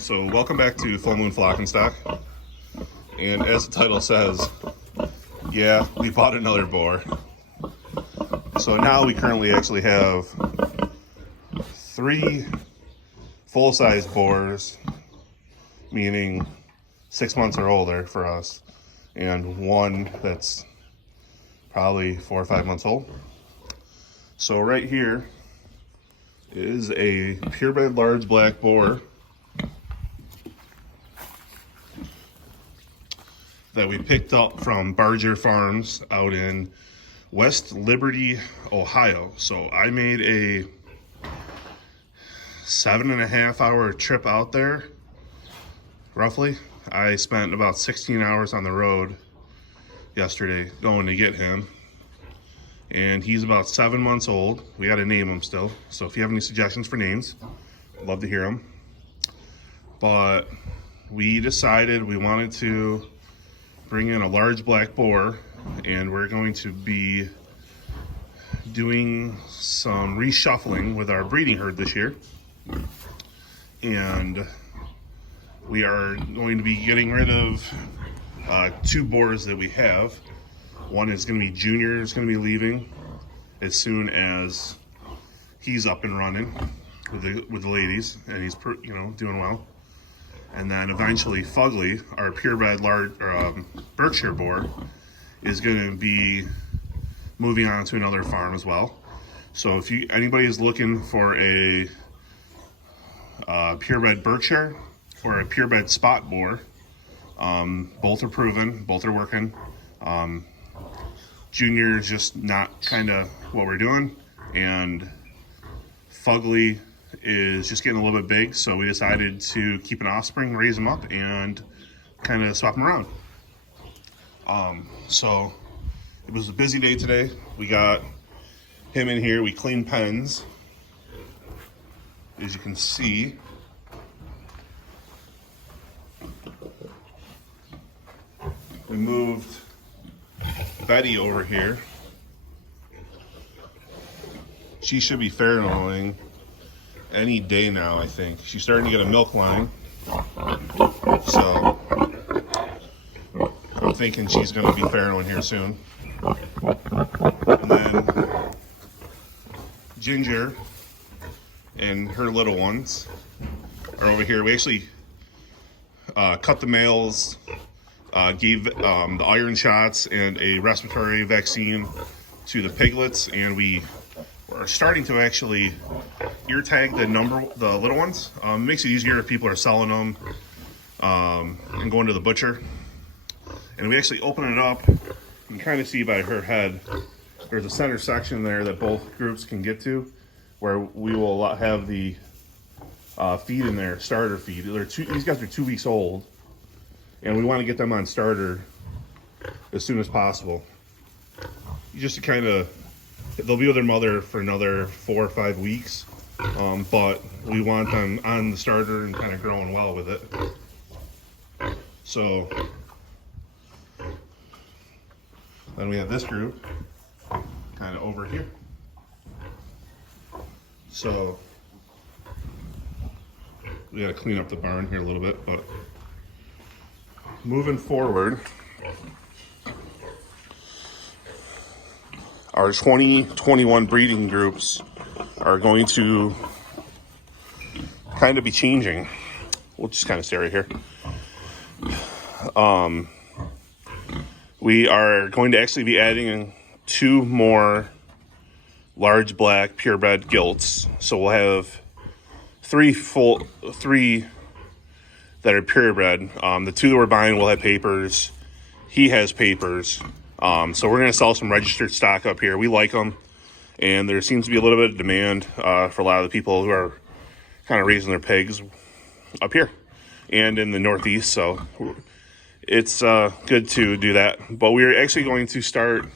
So welcome back to Full Moon Flock and Stock. And as the title says, yeah, we bought another boar. So now we currently actually have 3 full-size boars, meaning 6 months or older for us, and 1 that's probably 4 or 5 months old. So right here is a purebred large black boar that we picked up from Barger Farms out in West Liberty, Ohio. So I made a 7.5 hour trip out there, roughly. I spent about 16 hours on the road yesterday going to get him. And he's about 7 months old. We got to name him still. So if you have any suggestions for names, I'd love to hear them. But we decided we wanted to bring in a large black boar, and we're going to be doing some reshuffling with our breeding herd this year. And we are going to be getting rid of 2 boars that we have. One is going to be Junior, is going to be leaving as soon as he's up and running with the ladies, and he's doing well. And then eventually Fugly, our purebred large Berkshire boar, is going to be moving on to another farm as well. So if anybody is looking for a purebred Berkshire or a purebred spot boar, both are proven, both are working. Junior is just not kind of what we're doing, and Fugly is just getting a little bit big, so we decided to keep an offspring, raise them up, and kind of swap them around. So it was a busy day today. We got him in here. We cleaned pens, as you can see. We moved Betty over here. She should be farrowing any day now, I think. She's starting to get a milk line. So I'm thinking she's going to be farrowing here soon. And then Ginger and her little ones are over here. We actually cut the males, gave the iron shots and a respiratory vaccine to the piglets, and we are starting to actually ear tag the little ones. It makes it easier if people are selling them and going to the butcher. And we actually open it up. You can kind of see by her head, there's a center section there that both groups can get to, where we will have the feed in there, starter feed. These guys are 2 weeks old, and we want to get them on starter as soon as possible. Just to kind of, they'll be with their mother for another 4 or 5 weeks, but we want them on the starter and kind of growing well with it. So then we have this group kind of over here. So we got to clean up the barn here a little bit, but moving forward, our 2021 breeding groups are going to kind of be changing. We'll just kind of stay right here. We are going to actually be adding 2 more large black purebred gilts. So we'll have 3 that are purebred. The 2 that we're buying will have papers. He has papers. So we're going to sell some registered stock up here. We like them, and there seems to be a little bit of demand for a lot of the people who are kind of raising their pigs up here and in the Northeast. So it's good to do that. But we're actually going to start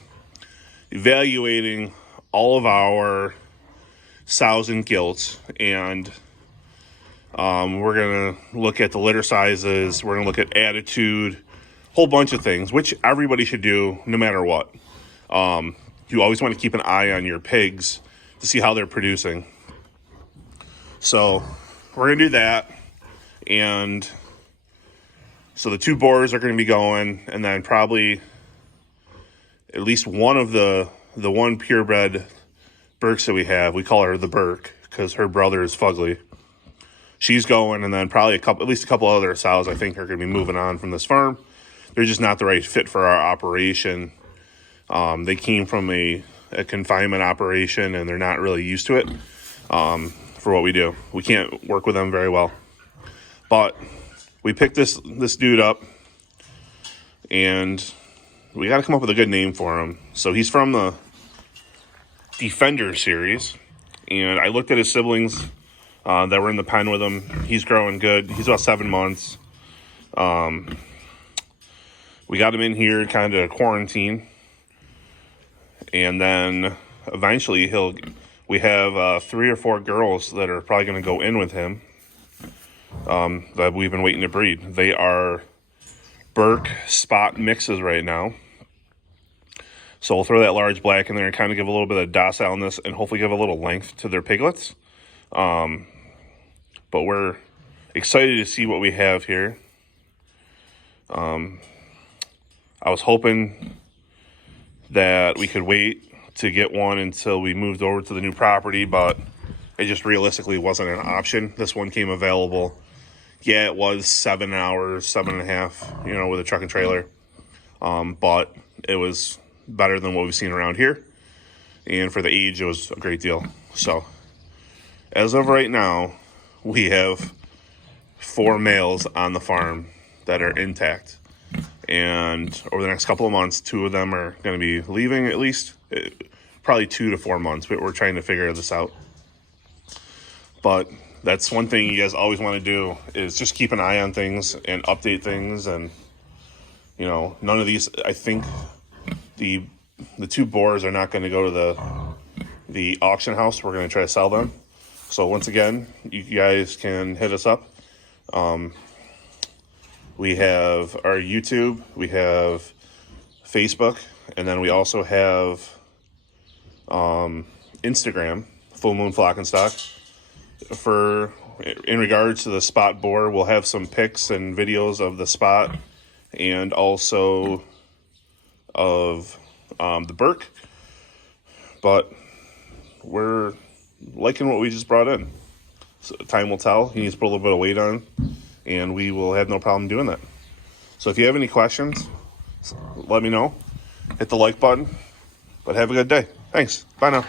evaluating all of our sows and gilts, and we're going to look at the litter sizes. We're going to look at attitude, whole bunch of things, which everybody should do no matter what. You always want to keep an eye on your pigs to see how they're producing. So we're going to do that. And so the 2 boars are going to be going, and then probably at least one of the one purebred Berks that we have. We call her the Berk because her brother is Fugly. She's going, and then probably at least a couple other sows I think are going to be moving on from this farm. They're just not the right fit for our operation. They came from a confinement operation, and they're not really used to it for what we do. We can't work with them very well. But we picked this dude up, and we got to come up with a good name for him. So he's from the Defender series, and I looked at his siblings that were in the pen with him. He's growing good. He's about 7 months. We got him in here kind of quarantine, and then eventually we have 3 or 4 girls that are probably going to go in with him that we've been waiting to breed. They are Berk spot mixes right now. So we'll throw that large black in there and kind of give a little bit of docileness and hopefully give a little length to their piglets. But we're excited to see what we have here. I was hoping that we could wait to get one until we moved over to the new property, but it just realistically wasn't an option. This one came available. Yeah, it was 7 hours, 7.5, with a truck and trailer. But it was better than what we've seen around here. And for the age, it was a great deal. So as of right now, we have 4 males on the farm that are intact. And over the next couple of months, 2 of them are going to be leaving at least. Probably 2 to 4 months, but we're trying to figure this out. But that's one thing you guys always want to do is just keep an eye on things and update things. And, none of these, I think the 2 boars are not going to go to the auction house. We're going to try to sell them. So once again, you guys can hit us up. We have our YouTube, we have Facebook, and then we also have Instagram, Full Moon Flock and Stock. In regards to the spot boar, we'll have some pics and videos of the spot and also of the Berk. But we're liking what we just brought in. So time will tell. He needs to put a little bit of weight on, and we will have no problem doing that. So if you have any questions, let me know. Hit the like button. But have a good day. Thanks. Bye now.